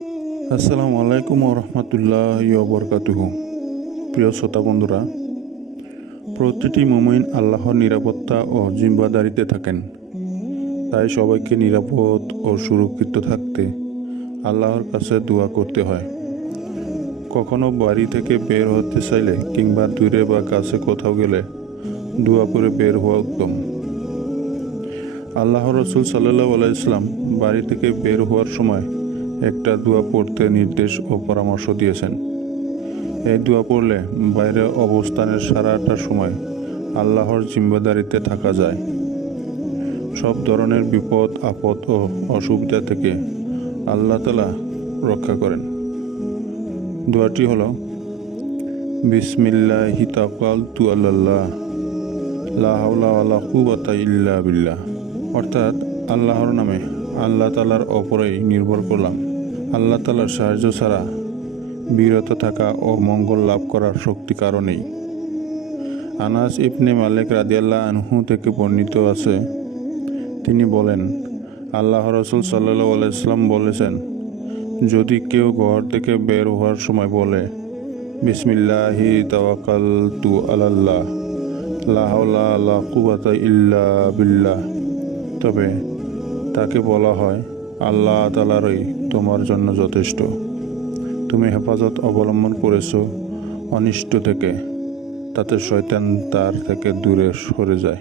আসসালামু আলাইকুম রহমতুল্লাহি ওয়া প্রিয় শ্রোতা বন্ধুরা, প্রতিটি মুমিন আল্লাহর নিরাপত্তা ও জিম্মাদারিতে থাকেন। তাই সবাইকে নিরাপদ ও সুরক্ষিত থাকতে আল্লাহর কাছে দোয়া করতে হয়। কখনো বাড়ি থেকে বের হতে চাইলে কিংবা দূরে বা কাছে কোথাও গেলে দোয়া করে বের হওয়া উত্তম। আল্লাহ রসুল সাল্লাল্লাহু আলাইহি ওয়াসাল্লাম বাড়ি থেকে বের হওয়ার সময় একটা দোয়া পড়তে নির্দেশ ও পরামর্শ দিয়েছেন। এই দোয়া পড়লে বাইরে অবস্থানের সারাটা সময় আল্লাহর জিম্মাদারিতে থাকা যায়। সব ধরনের বিপদ আপদ ও অসুবিধা থেকে আল্লাহ তাআলা রক্ষা করেন। দোয়াটি হলো বিসমিল্লাহি তাওয়াক্কালতু আলাল্লাহ লা হাওলা ওয়ালা কুওয়াতা ইল্লা বিল্লাহ, অর্থাৎ আল্লাহর নামে আল্লাহ তাআলার ওপরেই নির্ভর করলাম। আল্লাহ তাআলার সাহায্য ছাড়া বিরত থাকা ও মঙ্গল লাভ করার শক্তি কারণেই। আনাস ইবনে মালিক রাদিয়াল্লাহু আনহু থেকে বর্ণিত আছে, তিনি বলেন, আল্লাহ রাসূল সাল্লাল্লাহু আলাইহি ওয়াসাল্লাম বলেছেন, যদি কেউ ঘর থেকে বের হওয়ার সময় বলে বিসমিল্লাহি তাওয়াক্কালতু আলাল্লাহ লা হাওলা ওয়ালা কুওয়াতা ইল্লা বিল্লাহ, তবে তাকে বলা হয় আল্লাহ তাআলারই তোমার জন্য যথেষ্ট। তুমি হেফাজত অবলম্বন করেছ অনিষ্ট থেকে, তাতে শয়তান তার থেকে দূরে সরে যায়।